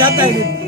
जाता है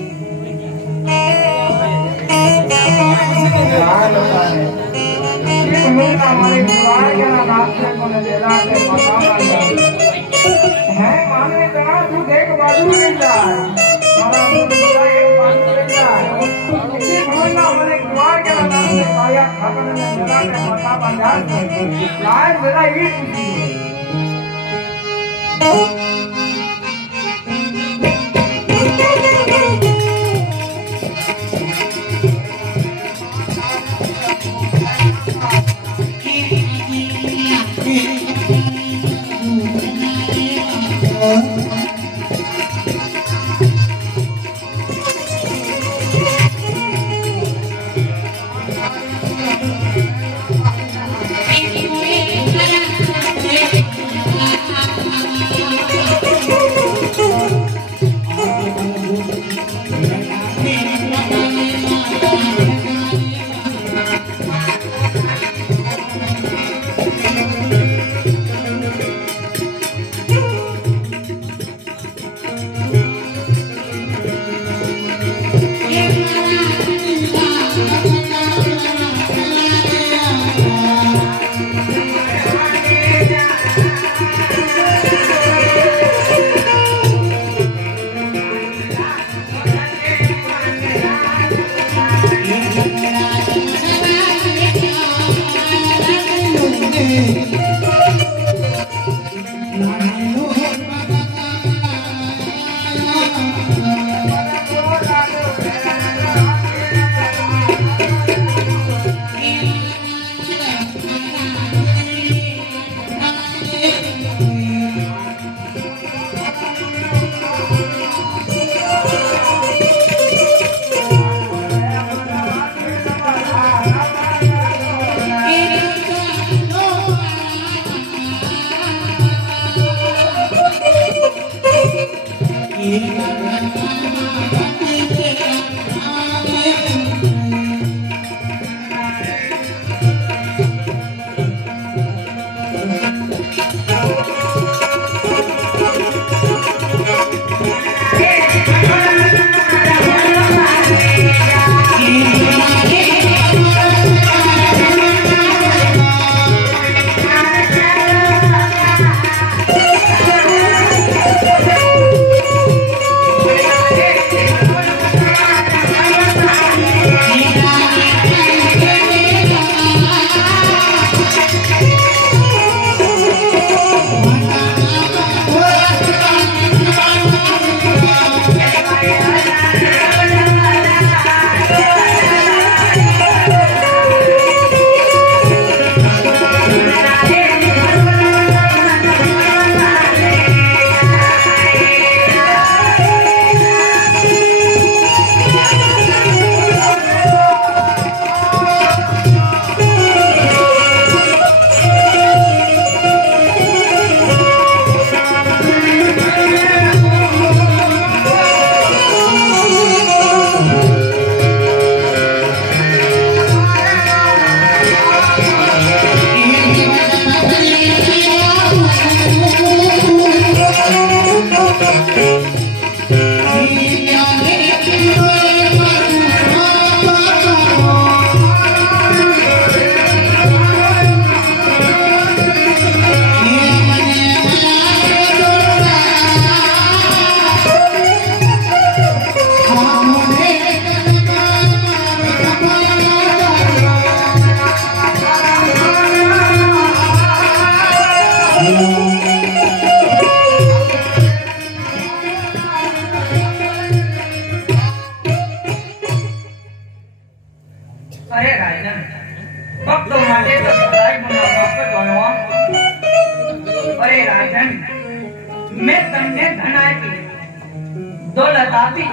આપી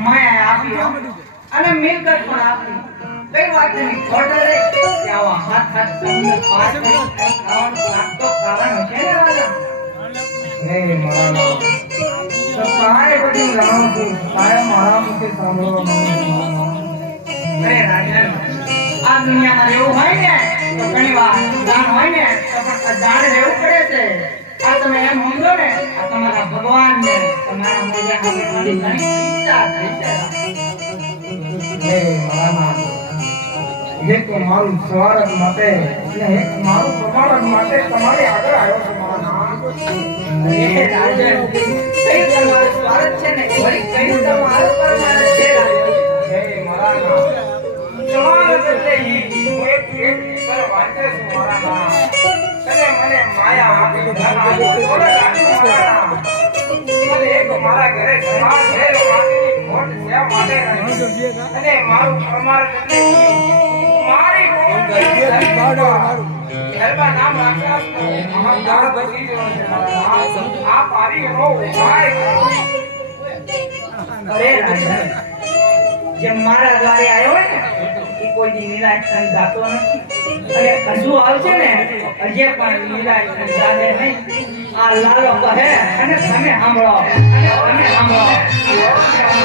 मैं આપી અને મિલકત પણ આપી કઈ વાત નહીં ખોટ રે કે આવા હાથ તમને પાસ કરી ખાવાનું લાગતો કારણ હશે ને રાજા નહીં મારા તો તારે બધું જાણું છું તારે મારા મુખે સાંભળવા અરે રાજન આ દુનિયામાં રહેવું હોય ને તો ઘણી વાર જાણ હોય ને તો પણ અજાણ રહેવું પડે છે આ તમે એમ સમજો ને આ તમારા ભગવાન ને તમારા મોજા ઘણી ઈચ્છા થઈ છે મારા એક મારું સ્વાગત માટે એક મારું પ્રમાણક માટે તમારે આગળ આવ્યો છું મારા એ રાજન કઈ તમારું સ્વાગત છે ને વળી કઈ તમારું પરમાનંદ છે મારા સ્વાગત એટલે એક પર વાંચે છું મારા અને મને માયા આપી ધન આપ્યું થોડે લાગ્યું મારા મને એક મારા ઘરે સમાજ છે માટેની ખોટ છે માટે અને મારું પ્રમાણ એટલે મારી ગરબા નામ રાખ્યા મહાદાર બસી જેવો છે આ પારી નો ઉપાય અરે રાજન જે મારા દ્વારે આવ્યો હોય ને એ કોઈ દી નિરાશ થઈ જાતો નથી અને હજુ આવશે ને હજે પણ નિરાશ થઈ જાને નહીં આ લાલો કહે અને તમે સાંભળો અને તમે સાંભળો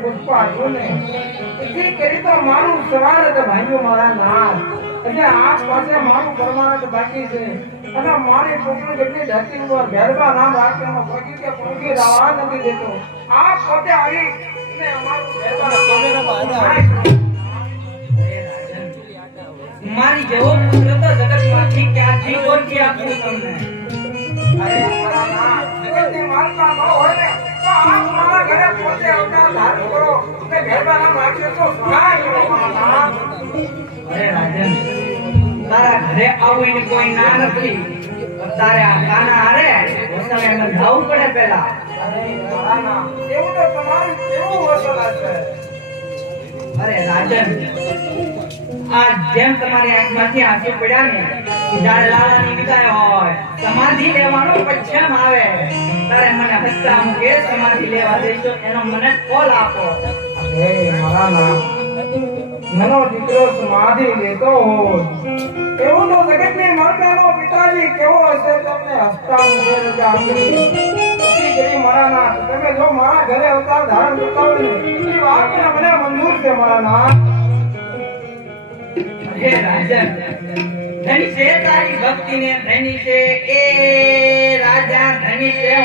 પુષ્પ આપ્યું ને એટલી કરી તો મારું સ્વાર્થ ભાંગ્યું મારા નાથ એટલે આ પાસે મારું પરમાનંદ બાકી છે અને મારી છોકરી જેટલી ધરતી ઉપર ગરબા નામ રાખ્યાનો પગી કે પગી રાવા નથી દેતો આ પોતે આવી ને અમારું મારી જેવો પુત્ર તો જગતમાંથી ક્યાંથી કોણથી આપ્યું તમને અરે મારા નાથ જગતની માલકા ન હોય ને તો આપ મારા ઘરે પોતે અવતાર ધારણ કરો ને ગરબા નામ રાખ્યો તો કાંઈ મારા નાથ અરે રાજન તારા ઘરે આવું એને કોઈ ના નથી તારે આ કાના હારે તમે એમ જાવું પડે પહેલા અરે મારા નાથ એવું તો તમારું કેવું વસોલા છે અરે રાજન આ જેમ તમારી આંખમાંથી આંસુ પડ્યા ને જ્યારે લાલાની વિદાય હોય સમાધિ લેવાનો પછમ આવે ત્યારે મને હસતા મૂકે સમાધિ લેવા દેશો એનો મને કોલ આપો હે મારા નાથ નાનો દીકરો સમાધિ લેતો હોય એવું તો જગતની માતાનો પિતાજી કેવો હશે તમને હસતા મૂકે કરી મારા નાથ તમે જો મારા ઘરે અવતાર ધારણ કરતા હોય ને એ વાત મને મંજૂર છે મારા નાથ હે રાજન ધની છે તારી ભક્તિ ને ધની છે એ રાજા ધની છે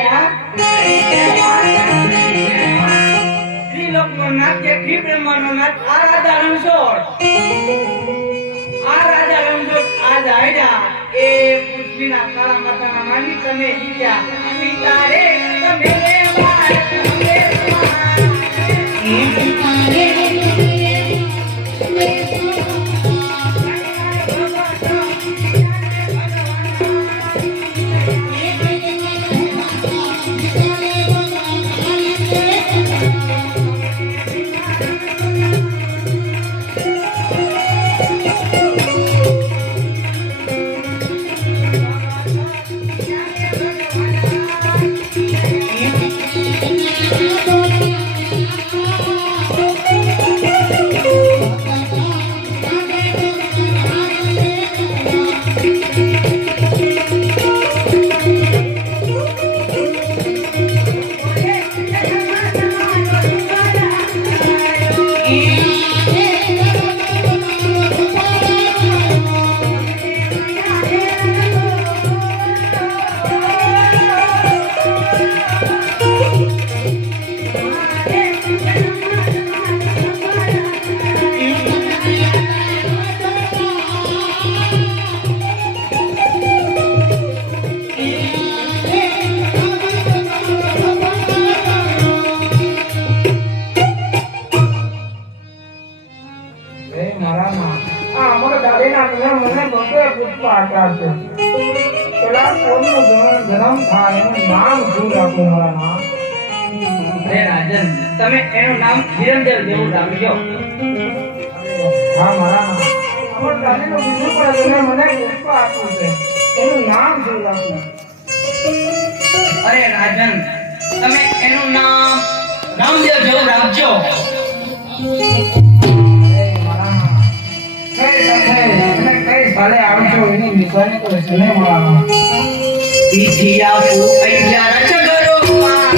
ત્રિલોકનો નાથ કે બ્રહ્માંડનો નાથ આ રાજા રણછોડ આજ આયડા એ પૃથ્વીના કાળા માતાના માની તમે જીત્યા પિતા રે તમે રે મારા તમે વિચાર છે પેલા કોઈનો જન્મ થાય એનું નામ શું રાખવું મારા નામ અરે રાજન તમે એનું નામ હિરણદેવ જેવું રાખજો. હા મારા નામ અમર દાદીનું બીજું પણ તમે મને પુષ્પ આપ્યું છે એનું નામ શું રાખવું અરે રાજન તમે એનું નામ રામદેવ જેવું રાખજો. કઈ સાલે આવશો એની નિશાની તો છે ને મારા બીજી આપું પૈસા રચગરોમાં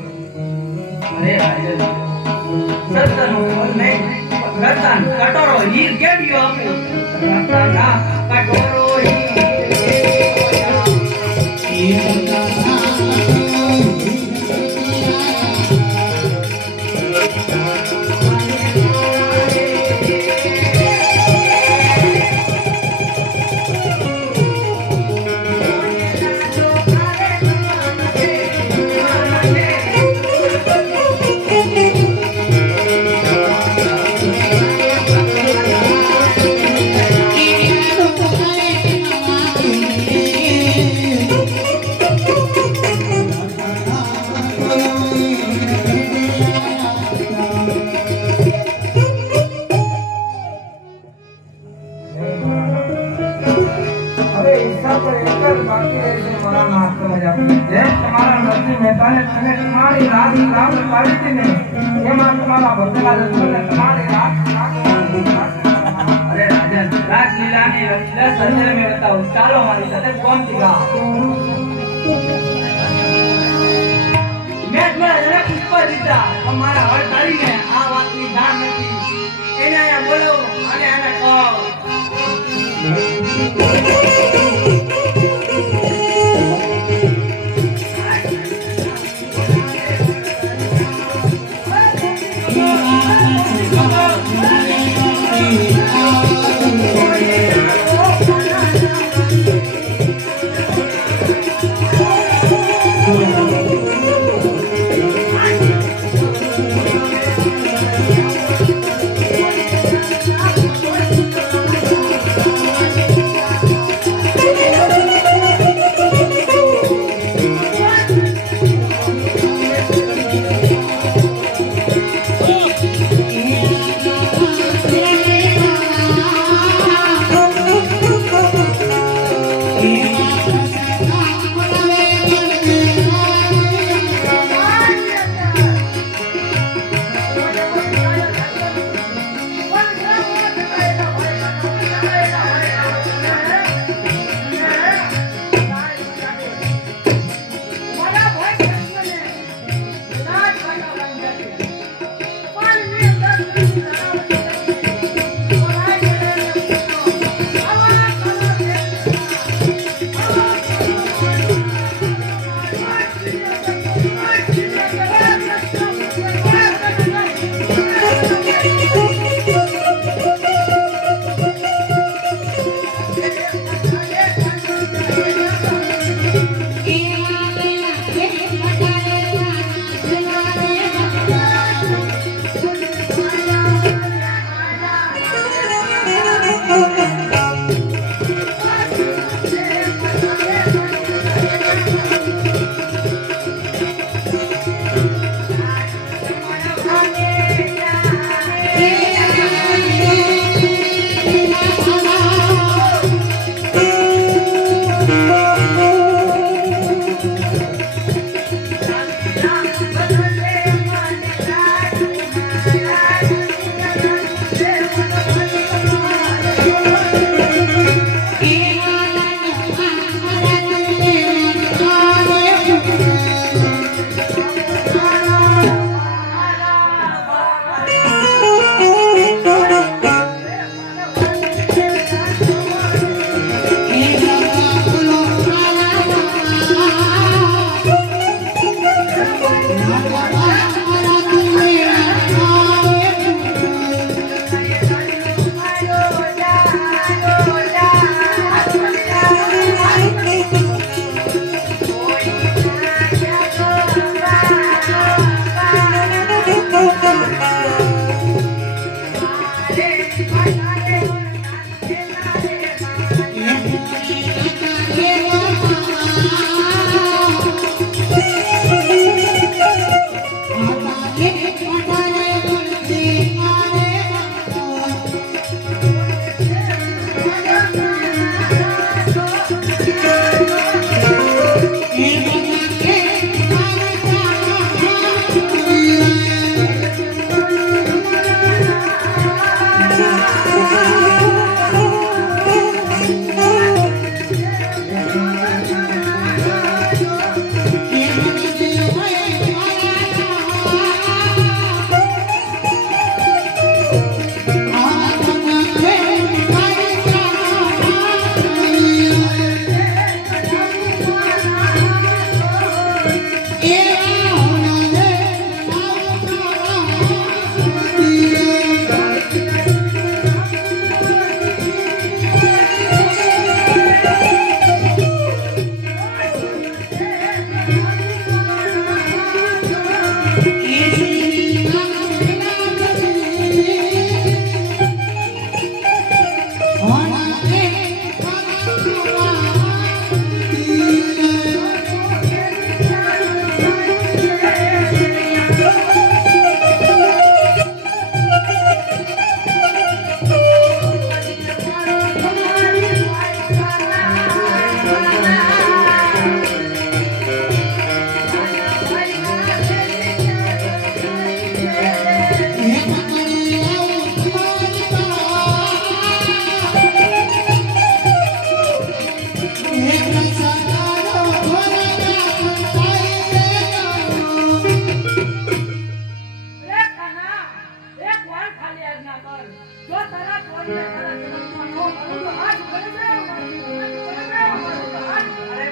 અરે રાજન સત્તનું ફળ નહીં રતન કટોરો હીર કેડિયો આપ્યો રતના કટોરો ચાલો મારી સાથે કોમથી ગાઓ. મેં મારા જરા પુષ્પ દીધા અમારા હળ કાઢીને આ વાતની જાણ નથી એને અહીંયા બોલાવો અને એને કહો.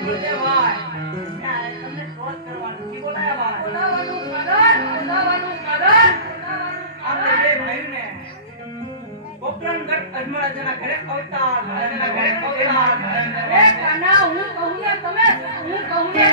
ભાઈ મેં તમને ક્રોધ કરવાનું કી બોલાયા ભાઈ બોલાવાનું આપણે બે ભાઈને પોકરણગઢ અજમરાજાના ઘરે અવતાર મહારાજાના ઘરે અવતાર એ કાના હું કહું ને